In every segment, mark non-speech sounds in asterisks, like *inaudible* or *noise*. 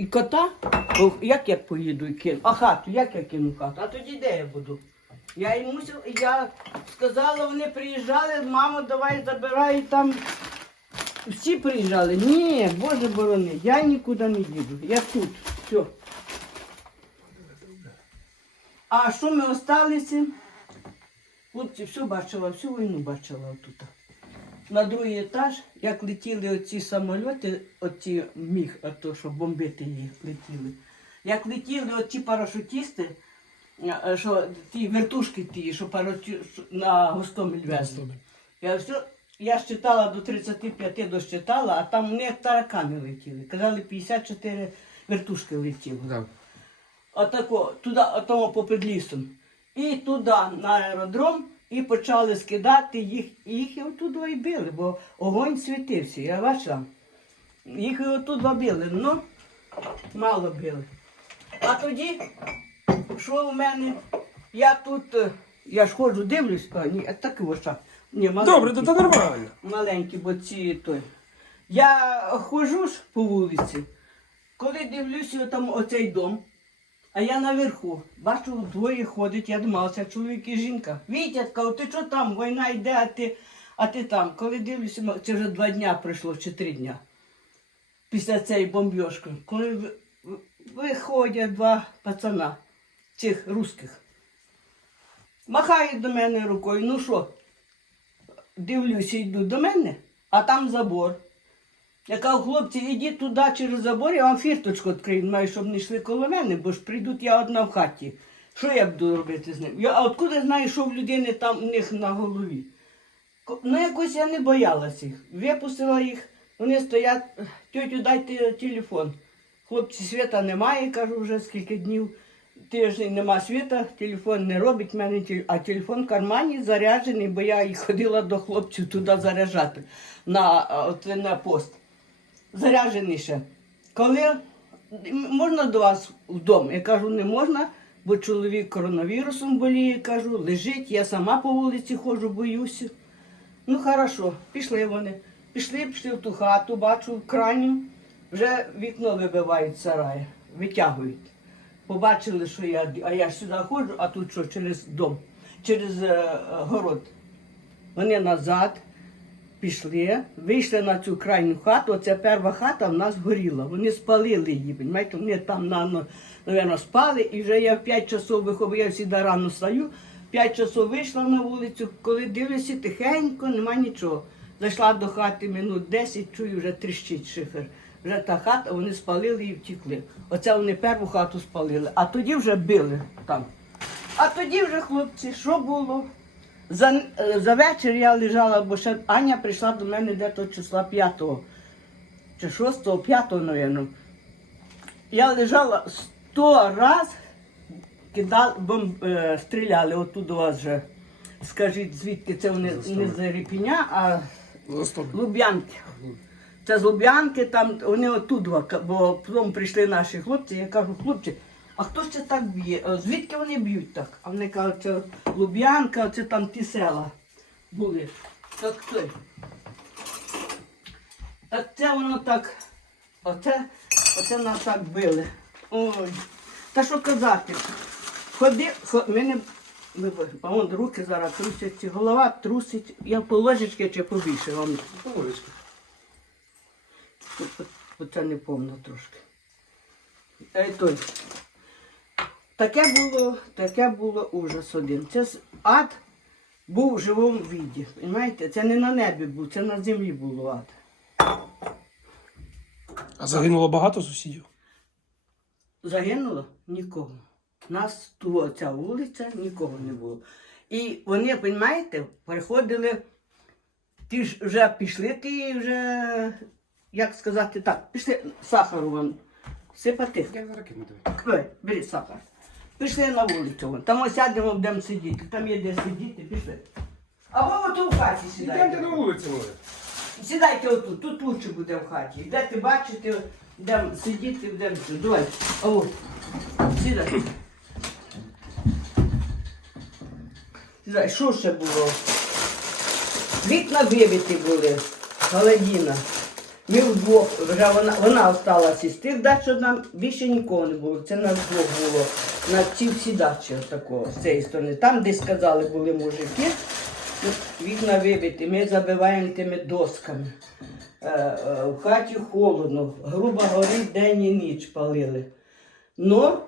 і кота. Ох, як я поїду і кину? А хату, як я кину хату? А тоді де я буду? Я їм мусив, я сказала, вони приїжджали, мамо, давай забирай там. Всі приїжджали. Ні, Боже борони, я нікуди не їду. Я тут. Все. А що ми осталися? Хлопці, все бачила, всю війну бачила тут. На другий етаж, як летіли оці самольоти, оці міг, а то, що бомбити їх летіли. Як летіли оці парашутісти, е, що ті вертушки ті, що парашут на Гостомель везли. Я все, я считала до 35 досчитала, а там як таракани летіли. Казали, 54 вертушки летіли. Да. Отако, туди, отому попід лісом. І туди на аеродром, і почали скидати їх, і їх і оттуда і били, бо огонь світився, я бачила. Їх і оттуда били, ну мало били. А тоді, що в мене, я тут, е, я ж ходжу, дивлюсь, а ні, а так і в. Ні. Добре, то, то нормально. Маленькі, бо ці той. Я ходжу ж по вулиці, коли дивлюся там оцей дом, а я наверху. Бачу, двоє ходить, я думала, чоловік і жінка. Вітятка, ти що там? Війна йде, а ти, а ти там. Коли дивлюся, це вже два дня пройшло, чи три дня. Після цієї бомбьошки. Коли ви- ви- виходять два пацана, цих русських. Махають до мене рукою, ну що, дивлюся, йду до мене, а там забор. Я кажу, хлопці, ідіть туди через забор, я вам фірточку відкрию, маю, щоб не йшли коло мене, бо ж прийдуть я одна в хаті. Що я буду робити з ним? Я, а откуда знаю, що в людини там у них на голові? Ну, якось я не боялася їх. Випустила їх, вони стоять, тьотю, дайте телефон. Хлопці, світа немає, кажу, вже скільки днів. Тиждень нема світа, телефон не робить мене, а телефон в кармані заряджений, бо я і ходила до хлопців туди заряджати на, на пост. Заряджений ще. Коли можна до вас вдома? Я кажу, не можна, бо чоловік коронавірусом боліє, кажу, лежить, я сама по вулиці ходжу, боюся. Ну, хорошо, пішли вони. Пішли, пішли в ту хату, бачу в вже вікно вибивають з сараю, витягують. Побачили, що я, а я ж сюди ходжу, а тут що, через дом, через е, город. Вони назад пішли, вийшли на цю крайню хату. Оця перша хата в нас горіла. Вони спалили її. Понімаєте? Вони там на, напевно, спали, і вже я в 5 часов виходив, я завжди рано стаю. 5 часов вийшла на вулицю, коли дивлюся, тихенько, нема нічого. Зайшла до хати минут 10, чую, вже тріщить шифер. Вже та хата, вони спалили і втікли. Оце вони першу хату спалили, а тоді вже били там. А тоді вже, хлопці, що було? За, е, за вечір я лежала, бо ще Аня прийшла до мене десь числа 5 чи 6-го, 5, мабуть. Я лежала сто раз, кидали, бомб, е, стріляли отут у вас вже. Скажіть, звідки це вони не з Ріпіня, а Луб'янки. Це з Луб'янки, там вони отут, бо потім прийшли наші хлопці, я кажу, хлопці, а хто це так б'є? Е, Звідки вони б'ють так? А вони кажуть, це Луб'янка, це там ті села були. Так це. Так це воно так. Оце, оце нас так били. Ой. Та що казати? Ходи, хо, мене а вон руки зараз трусяться, голова трусить. Я по ложечки чи побільше вам. Оце не повно трошки. Ей, той. Таке було, таке було ужас один. Це ад був в живому віді. Понимаєте? Це не на небі був, це на землі було ад. А загинуло багато сусідів? Загинуло нікого. Нас тут ця вулиця нікого не було. І вони, розумієте, приходили, ті ж вже пішли, ті вже, як сказати так, пішли сахару вам сипати. Я зараз кину тебе. Бери сахар. Пішли на вулицю. Там ось сядемо, будемо сидіти. Там є де сидіти, пішли. Або от у хаті сідайте. вулицю, може. Сідайте отут, тут лучше буде в хаті. Йдете бачите, будемо сидіти, будемо. Давай. А от. Сідай. Сідай. Що ще було? Вікна вибиті були. Голодіна. Ми вдвох, вже вона, вона осталась із тих дач, що нам більше нікого не було. Це нас двох було на ці всі дачі отакого, з цієї сторони. Там, де сказали, були мужики, ну, вікна вибиті, ми забиваємо тими досками. Е, е, в хаті холодно, грубо горить день і ніч палили. Ну,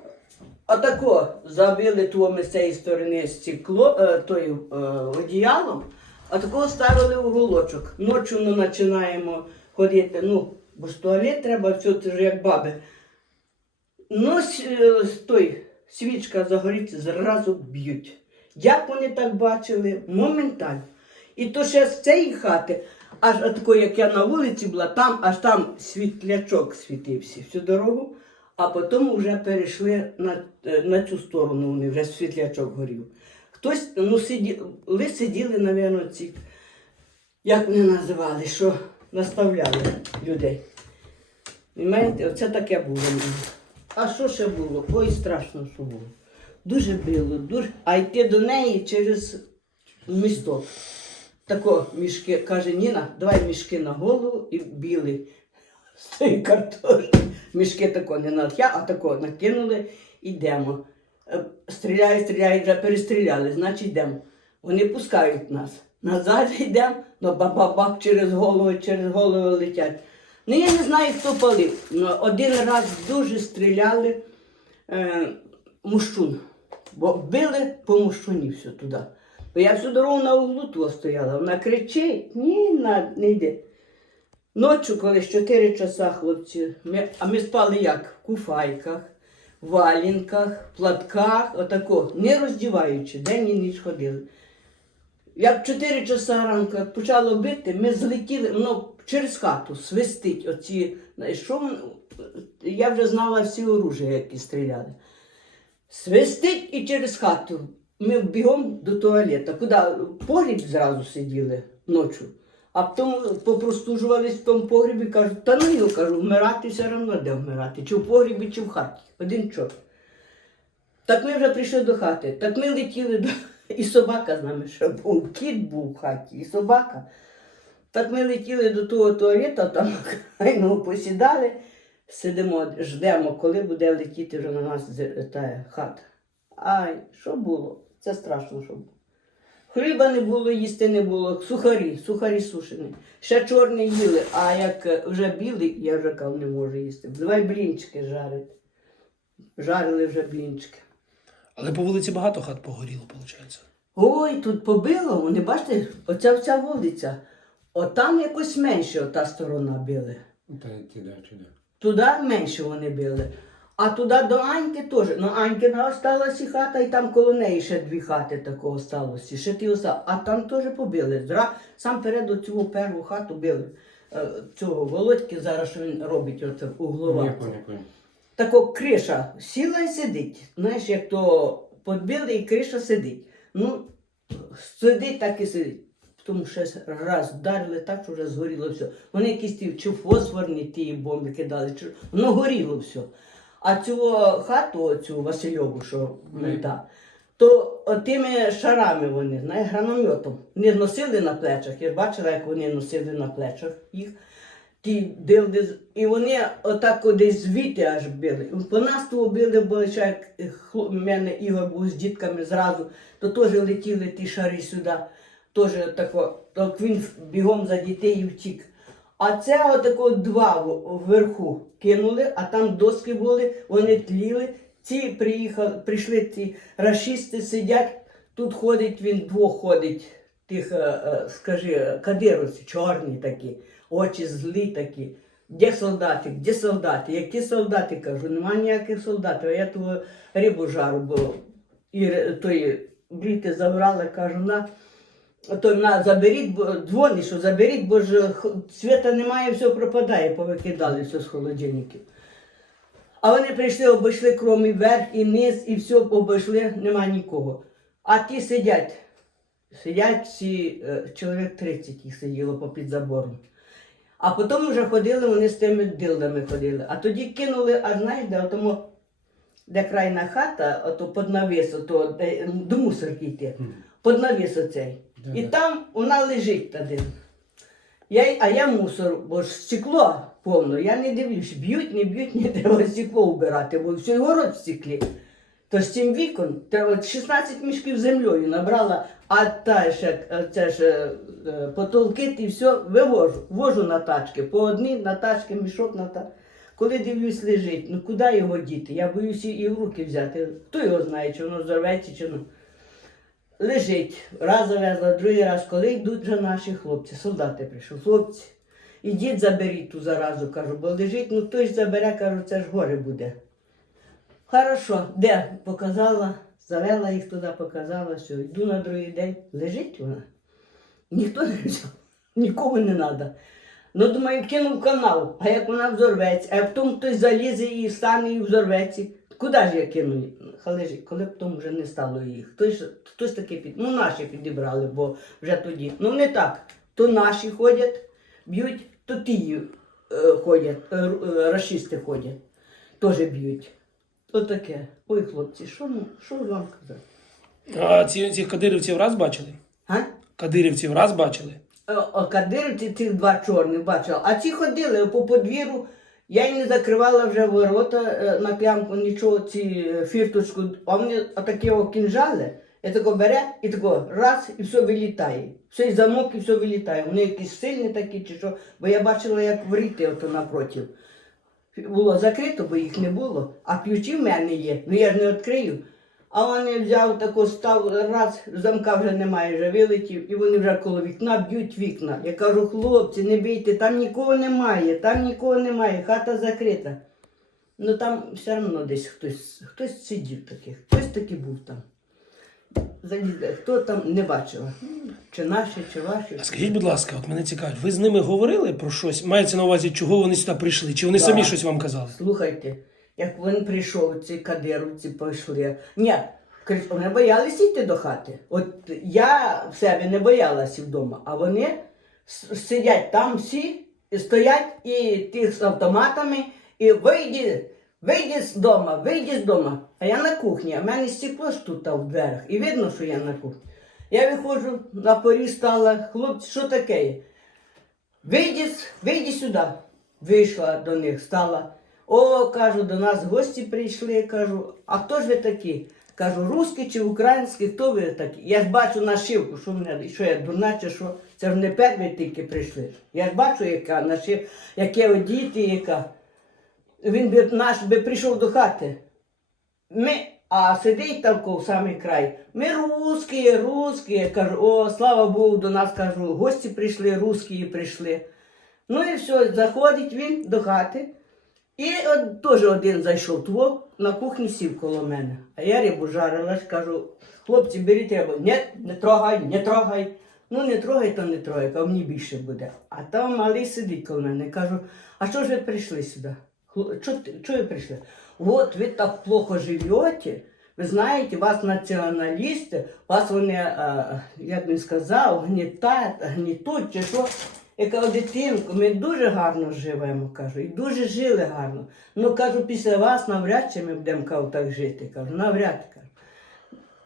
отако забили ту ми з цієї сторони стекло, е, тою, е, одіялом, а такого ставили уголочок. Ночі ми починаємо ходити, ну, бо ж туалет треба, все це ж як баби. Ну, е, той, свічка загоріться, зразу б'ють. Як вони так бачили? Моментально. І то ще з цієї хати, аж тако, як я на вулиці була, там аж там світлячок світився всю дорогу, а потім вже перейшли на, е, на цю сторону, вони вже світлячок горів. Хтось, ну, сиділи, сиділи, напевно, ці, як вони називали, що наставляли людей. Понимаєте, оце таке було. А що ще було? Ой, страшно, що було. Дуже било, дуже. А йти до неї через місток. Тако мішки, каже Ніна, давай мішки на голову і біли з картошки. Мішки тако не на я, а тако накинули, йдемо. Е, Стріляють, стріляють, вже перестріляли, значить йдемо. Вони пускають нас. Назад йдемо, ну бабабах через голову, через голову летять. Ну я не знаю, хто палив. Ну, один раз дуже стріляли е, мущун. Бо били по мущуні все туди. Бо я всю дорогу на углу того стояла. Вона кричить, ні, на, не йде. Ночі, коли з 4 часа хлопці, ми, а ми спали як? В куфайках, валінках, платках, отако, не роздіваючи, день і ніч ходили. Як в 4 часа ранку як почало бити, ми злетіли, воно через хату свистить оці. Що? Я вже знала всі оружия, які стріляли. Свистить і через хату. Ми бігом до туалета, куди погріб зразу сиділи ночі. А потім попростужувались в тому погрібі, кажуть, та ну його кажу, вмирати все одно де вмирати, чи в погрібі, чи в хаті. Один чорт. Так ми вже прийшли до хати. Так ми летіли до. І собака з нами ще був. Кіт був в хаті, і собака. Так ми летіли до того туалета, там крайно посідали, сидимо, ждемо, коли буде летіти вже на нас та хата. Ай, що було? Це страшно, що було. Хліба не було, їсти не було, сухарі, сухарі сушені. Ще чорні їли, а як вже білий, я вже казав, не можу їсти. Давай блінчики жарити. Жарили вже блінчики. Але по вулиці багато хат погоріло, виходить. Ой, тут побило, вони бачите, оця вся вулиця. Отам якось менше ота сторона били. Та ті дачі, да. Туди менше вони били. А туди до Аньки теж. Ну, Анькина осталася хата, і там коло неї ще дві хати такого сталося. Ще ті оста... А там теж побили. Зра... Сам перед оцю першу хату били. Е, Цього Володьки зараз що він робить оце углова. Тако криша сіла і сидить. Знаєш, як то подбили і криша сидить. Ну, сидить, так і сидить. Тому ще раз вдарили так, що вже згоріло все. Вони якісь ті, чи фосфорні ті бомби кидали, чи воно горіло все. А цю хату, цю Васильову, що Мгм. та, то тими шарами вони, знаєш, граномьотом. Не носили на плечах. Я бачила, як вони носили на плечах їх. Ті дилди, з- і вони отак десь звідти аж били. По нас били, бо ще як в мене Ігор був з дітками зразу, то теж летіли ті шари сюди. Теж тако, так він бігом за дітей і втік. А це отако два вверху кинули, а там доски були, вони тліли. Ці приїхали, прийшли ці рашисти, сидять, тут ходить, він двох ходить, тих, е, е, скажи, кадировці, чорні такі, очі злі такі. Де солдати? Де солдати? Які солдати? Кажу, нема ніяких солдатів. А я ту рибу жару, бо і той бріти забрала, кажу, на. То на заберіть, бо дзвонить, що заберіть, бо ж світа немає, все пропадає, повикидали все з холодильників. А вони прийшли, обійшли кромі верх і низ, і все обійшли, нема нікого. А ті сидять. Сидять всі, е, чоловік 30 їх сиділо попід забором. А потім вже ходили, вони з тими дилдами ходили. А тоді кинули, а знаєш, де отому, де крайна хата, ото під навіс, ото, де, до мусорки йти, під навіс оцей. Да, І там вона лежить один. Я, а я мусор, бо ж стекло повно, я не дивлюсь, б'ють, не б'ють, *laughs* не треба стекло вбирати, бо все город в стеклі. То з цим вікон треба 16 мішків землею набрала, а та ще, е, це ж е, е, потолки і все вивожу, вожу на тачки. По одній на тачки, мішок на тачки. Коли дивлюсь, лежить, ну куди його діти? Я боюся і в руки взяти. Хто його знає, чи воно зорветься, чи ну. Лежить. Раз завезла, другий раз, коли йдуть вже наші хлопці, солдати прийшли. Хлопці, ідіть заберіть ту заразу, кажу, бо лежить, ну хтось забере, кажу, це ж горе буде. Хорошо, де? Показала, завела їх туди, показала, все. Йду на другий день. Лежить вона. Ніхто не взяв, нікому не треба. Ну, думаю, кинув канал, а як вона взорветься, а потім хтось залізе і стане і взорветься. Куди ж я кину? лежить, коли потім вже не стало їх. Хтось, хтось таки під. Ну, наші підібрали, бо вже тоді. Ну не так. То наші ходять, б'ють, то ті е, ходять, е, е, рашисти ходять, теж б'ють. То таке. Ой, хлопці, що, ну, що вам казати? А ці, цих кадирівців раз бачили? А? Кадирівців раз бачили? Е, о, Кадирівці цих два чорних бачила. А ці ходили по подвір'ю. Я не закривала вже ворота е, на клямку, нічого, ці е, фірточку. А вони отакі кінжали. Я тако бере і тако раз, і все вилітає. Все і замок, і все вилітає. Вони якісь сильні такі чи що. Бо я бачила, як вріти ото напротив. Було закрито, бо їх не було. А ключі в мене є. Ну я ж не відкрию. А вони взяв тако став раз, замка вже немає, вже вилетів, і вони вже коло вікна б'ють вікна. Я кажу, хлопці, не бійте, там нікого немає, там нікого немає, хата закрита. Ну там все одно десь хтось, хтось сидів таких, хтось таки був там. Залізли, хто там не бачила. Чи наші, чи ваші. А скажіть, будь ласка, от мене цікавить, ви з ними говорили про щось? Мається на увазі, чого вони сюди прийшли? Чи вони Да. самі щось вам казали? Слухайте, як він прийшов, ці кадировці пішли. Ні, кажуть, вони боялися йти до хати. От я в себе не боялася вдома, а вони с- сидять там всі, і стоять і тих з автоматами, і вийди, вийди з дома, вийди з дома. А я на кухні, а в мене стекло ж тут в дверях, і видно, що я на кухні. Я виходжу, на порі стала, хлопці, що таке? Вийди, вийди сюди. Вийшла до них, стала. О, кажу, до нас гості прийшли. Кажу, а хто ж ви такі? Кажу, русські чи українські, хто ви такі? Я ж бачу нашивку, що мене, що я дурна, чи що це ж не перві тільки прийшли. Я ж бачу, яка нашив, яке одіти, яка. Він би наш би прийшов до хати. Ми, а сидить там в самий край. Ми русські, русські. Кажу, о, слава Богу, до нас кажу, гості прийшли, русські прийшли. Ну і все, заходить він до хати. І от теж один зайшов тво, на кухні сів коло мене. А я рибу жарила, кажу, хлопці, беріть рибу. Ні, не трогай, не трогай. Ну не трогай, то не трогай, а мені більше буде. А там малий сидить коло мене. Кажу, а що ж ви прийшли сюди? Чо ви прийшли? От ви так плохо живете. Ви знаєте, вас націоналісти, вас вони, а, як він сказав, гнітають, гнітуть чи що. Я кажу, дитинку, ми дуже гарно живемо, кажу, і дуже жили гарно. Ну кажу, після вас навряд чи ми будемо кажу, так жити. Кажу, навряд кажу.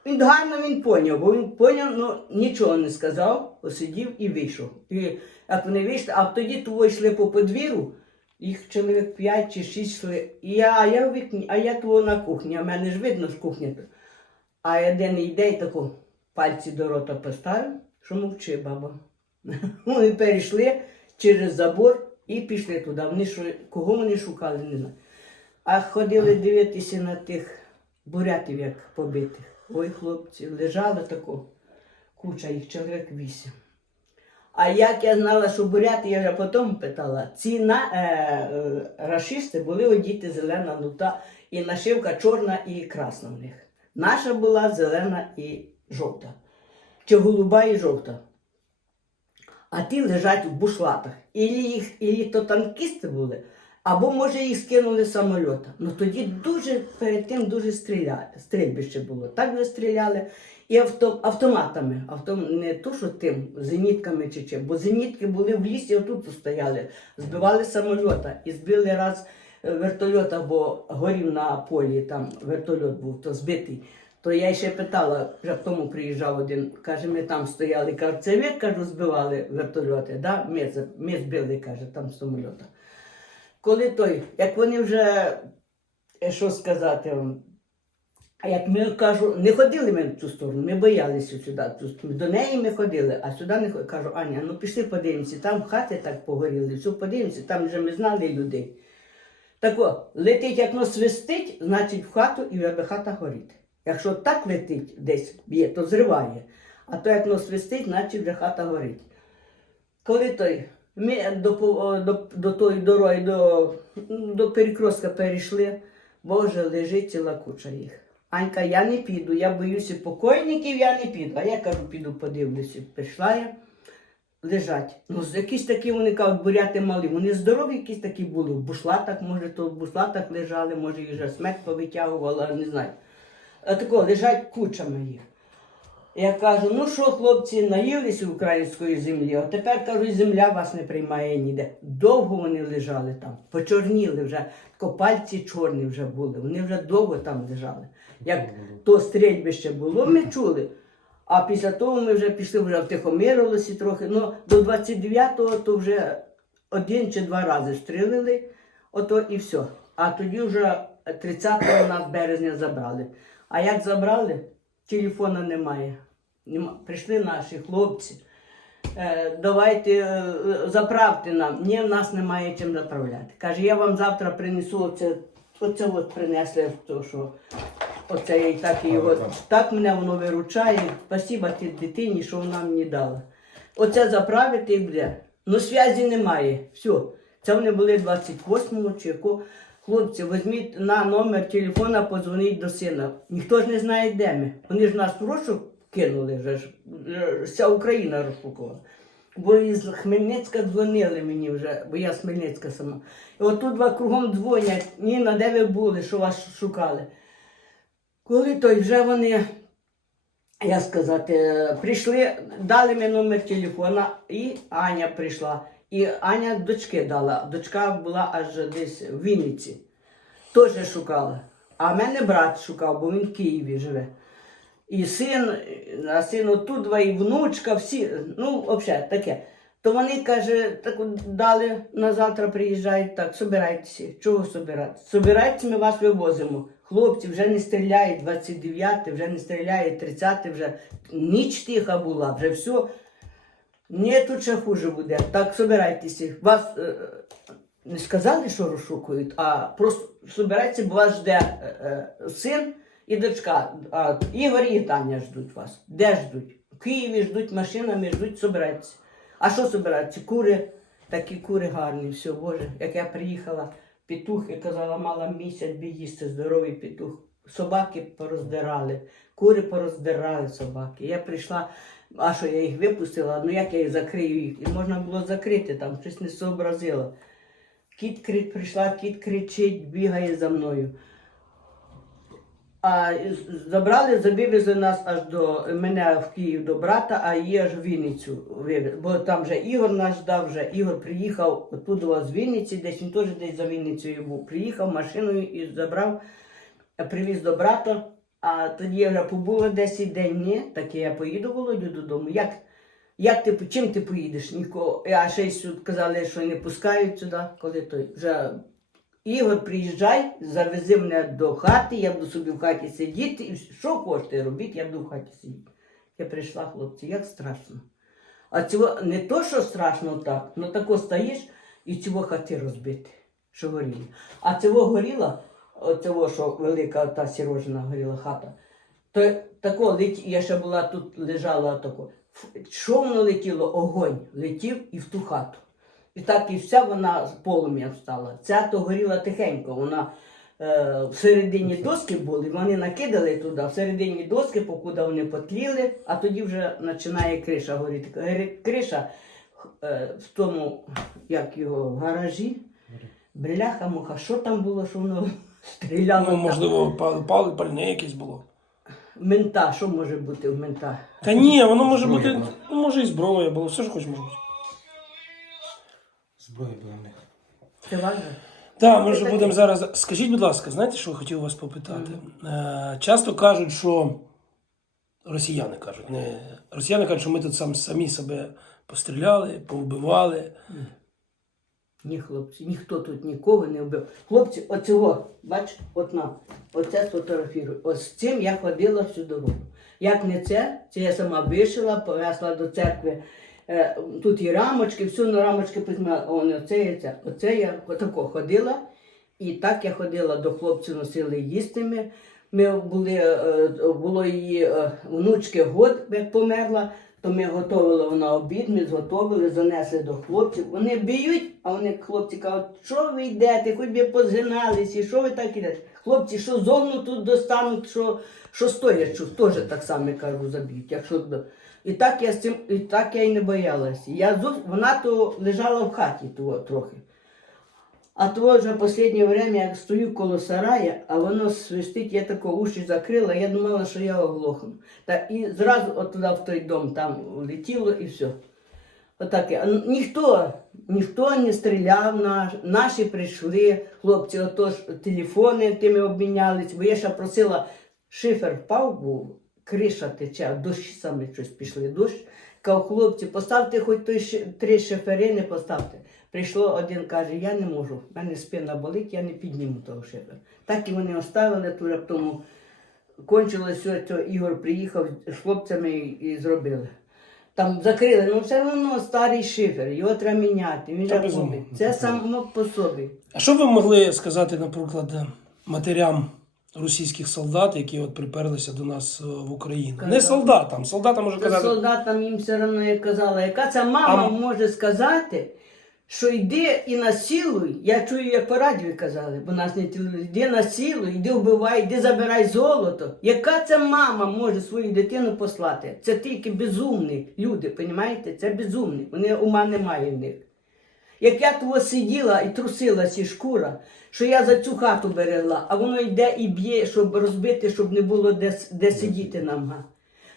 Він гарно він поняв, бо він поняв, ну нічого не сказав, посидів і вийшов. І як вони вийшли, а тоді того йшли по подвір'ю, їх чоловік п'ять чи шість йшли. І а я в вікні, а я того на кухні, а мене ж видно кухня. тут. А один йде і тако пальці до рота поставив, що мовчи, баба. *laughs* Вони перейшли через забор і пішли туди. Вони що, кого вони шукали, не знаю. А ходили дивитися на тих бурятів, як побитих. Ой, хлопці, лежали тако, куча їх, чоловік вісім. А як я знала, що буряти, я вже потім питала, ці на, е, е, рашисти були одіти зелена нута, і нашивка чорна і красна в них. Наша була зелена і жовта. Чи голуба і жовта. А ті лежать в бушлатах. Ілі їх, ілі то танкісти були, або, може, їх скинули з самольота. Ну тоді дуже перед тим дуже стріляли, стрільбище було. Так вже стріляли. І авто, автоматами. Автом, не то, що тим, зенітками чи чим. Бо зенітки були в лісі, отут стояли, збивали самольота. І збили раз е, вертольота, бо горів на полі, там вертольот був, то збитий. То я ще питала, вже в тому приїжджав один, каже, ми там стояли, каже, це ви, кажу, збивали вертольоти, да? ми, ми збили, каже, там самольота. Коли той, як вони вже, е, що сказати як ми кажу, не ходили ми в цю сторону, ми боялися сюди. До неї ми ходили, а сюди не ходили. Кажу, Аня, ну пішли подивимося, там хати так погоріли, все подивимося, там вже ми знали людей. Так о, летить, як воно свистить, значить в хату і вже хата горіти. Якщо так летить десь б'є, то зриває. А то як воно свистить, значить вже хата горить. Коли той, ми до, до, до тої дороги, до, до перекрестка перейшли, Боже, лежить ціла куча їх. Анька, я не піду, я боюся покойників, я не піду. А я кажу, піду подивлюся. Прийшла я, лежать. Ну, якісь такі вони кажуть, буряти малі. Вони здорові якісь такі були. В бушлатах, може, то в бушлатах лежали, може, їх вже смерть повитягувала, не знаю. А тако лежать кучами їх. Я кажу, ну що, хлопці, наїлися української землі, а тепер кажу, земля вас не приймає ніде. Довго вони лежали там, почорніли вже, пальці чорні вже були, вони вже довго там лежали. Як то стрільбище було, ми чули. А після того ми вже пішли, вже втихомирилися трохи. Ну, до 29-го то вже один чи два рази стрілили, ото і все. А тоді вже 30-го нас березня забрали. А як забрали, телефона немає. Прийшли наші хлопці. Е, давайте е, заправте нам. Ні, в нас немає чим заправляти. Каже, я вам завтра принесу оце, оце от принесли, то, що оце і так і його. Так мене воно виручає. Спасіба тій дитині, що вона мені дала. Оце заправити і буде. Ну, зв'язі немає. Все. Це вони були 28-го чи якого. Хлопці, візьміть на номер телефона, подзвоніть до сина. Ніхто ж не знає, де ми. Вони ж нас в розшук кинули, вже ж. Е, вся Україна розшукувала. Бо із Хмельницька дзвонили мені вже, бо я з Хмельницька сама. І отут два кругом дзвонять. Ніна, де ви були, що вас шукали? Коли той вже вони, як сказати, прийшли, дали мені номер телефона, і Аня прийшла. І Аня дочки дала. Дочка була аж десь в Вінниці. Теж шукала. А мене брат шукав, бо він в Києві живе. І син, а син отут два, і внучка, всі, ну, взагалі таке. То вони, каже, так дали на завтра приїжджають, так, собирайтеся. Чого собиратися? Собирайтеся, ми вас вивозимо. Хлопці вже не стріляють 29, вже не стріляють 30, вже ніч тиха була, вже все. Ні, тут ще хуже буде. Так, собирайтеся. Вас е, не сказали, що розшукують, а просто собирайтеся, бо вас жде е, е, син і дочка. А Ігор і Таня ждуть вас. Де ждуть? В Києві ждуть машинами, ждуть, собирайтеся. А що собираються? Кури, такі кури гарні, все, Боже. Як я приїхала, петух, я казала, мала місяць би їсти, здоровий петух. Собаки пороздирали, кури пороздирали собаки. Я прийшла, а що я їх випустила, ну як я їх закрию їх? І можна було закрити, там щось не сообразила. Кіт кри... прийшла, кіт кричить, бігає за мною. А забрали, завивезли нас аж до мене в Київ до брата, а її аж в Вінницю. Бо там вже Ігор наш ждав, вже Ігор приїхав оттуда з Вінниці, десь він теж десь за Вінницею був. Приїхав машиною і забрав, привіз до брата. А тоді я вже побула 10 день. Ні, так я поїду Володю додому. Як, як ти чим ти поїдеш? Нікого. А ще й казали, що не пускають сюди, коли той вже Ігор, приїжджай, завези мене до хати, я буду собі в хаті сидіти, і що хочете робити, я буду в хаті сидіти. Я прийшла, хлопці, як страшно. А цього не то, що страшно так, ну тако стоїш і цього хати розбити, що горіли. А цього горіла, оцього, що велика та сірожена горіла хата, то тако леті, я ще була тут, лежала тако. Що воно летіло? Огонь летів і в ту хату. І так і вся вона з полум'ям стала. Ця то горіла тихенько. Вона е, всередині доски були, вони накидали туди, всередині доски, покуди вони потліли, а тоді вже починає криша горіти. Горить Криша е, в тому, як його, в гаражі. Бляха муха, що там було, що воно *laughs* стріляло? Ну, можливо, па- пал- пальне якесь було. Мента, що може бути в мента? Та ні, воно може бути. Ну, може і зброя було, все ж хоч може бути. Зброя була в них. Це важко? Так, ми вже будемо зараз. Скажіть, будь ласка, знаєте, що я хотів вас попитати? Е, часто кажуть, що росіяни кажуть, не росіяни кажуть, що ми тут сам, самі себе постріляли, повбивали. Ні, хлопці, ніхто тут нікого не вбив. Хлопці, оцього, бач, от на, оце сфотографірую. Ось з цим я ходила всю дорогу. Як не це, це я сама вишила, повезла до церкви. Е, тут і рамочки, все на рамочки письма, о, не оце. Оце я отако ходила. І так я ходила до хлопців, носили їсти ми. Були, е, було її е, внучки год, як померла, то ми готували вона обід, ми зготовили, занесли до хлопців. Вони б'ють, а вони хлопці кажуть, що ви йдете, хоч би позгиналися, що ви так ідете? Хлопці, що зовну тут достануть, що, що стоячу, теж так само кажу, заб'ють. Якщо... І так я з цим, і так я й не боялася. Я, зу- вона то лежала в хаті того, трохи. А то вже останнє время я стою коло сарая, а воно свистить, я тако уші закрила, я думала, що я оглохну. Та і зразу от туди в той дом там летіло і все. Отак. А ніхто, ніхто не стріляв, наш, наші прийшли, хлопці, отож телефони тими обмінялись, бо я ще просила, шифер впав був, криша тече, дощ саме щось пішли, дощ. Кажу, хлопці, поставте хоч той три шиферини, поставте. Прийшло один, каже, я не можу, в мене спина болить, я не підніму того шифера. Так і вони оставили, тут раптом кончилось все, Ігор приїхав з хлопцями і, і зробили. Там закрили, ну все одно старий шифер, його треба міняти. Він. Це само по собі. А що ви могли сказати, наприклад, матерям російських солдат, які от приперлися до нас е, в Україну? Не солдатам, солдатам може казати. солдатам їм все одно я казала, яка ця мама А- може сказати, що йди і насилуй. Я чую, як по радіо казали, бо нас не телевізор. Йди насилуй, йди вбивай, йди забирай золото. Яка ця мама може свою дитину послати? Це тільки безумні люди, розумієте? Це безумні. Вони ума немає в них. Як я того сиділа і трусилася шкура, що я за цю хату берегла, а воно йде і б'є, щоб розбити, щоб не було де, де сидіти нам.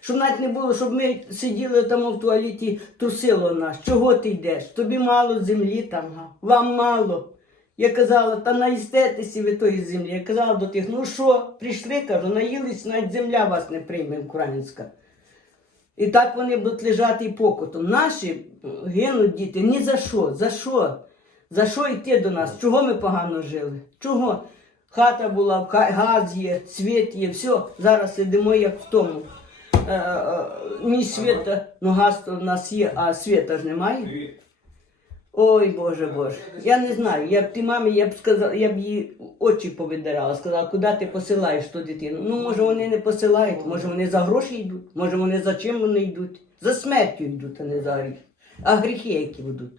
Щоб навіть не було, щоб ми сиділи там в туалеті, трусило нас. Чого ти йдеш? Тобі мало землі там, га. вам мало. Я казала, та наїстетеся ви тої землі. Я казала до тих, ну що, прийшли, кажу, наїлись, навіть земля вас не прийме українська. І так вони будуть лежати і покотом. Наші е, гинуть діти ні за що. За що? За що йти до нас? Чого ми погано жили? Чого? Хата була, газ є, світ є, все. Зараз сидимо як в тому. Е, е, ні світа, ну газ то в нас є, а світа ж немає. Ой, Боже, Боже. Я не знаю. Я б ти мамі, я б сказала, я б їй очі повидирала, сказала, куди ти посилаєш ту дитину. Ну, може, вони не посилають, може вони за гроші йдуть, може вони за чим вони йдуть. За смертю йдуть, а не за гріх. А гріхи які будуть.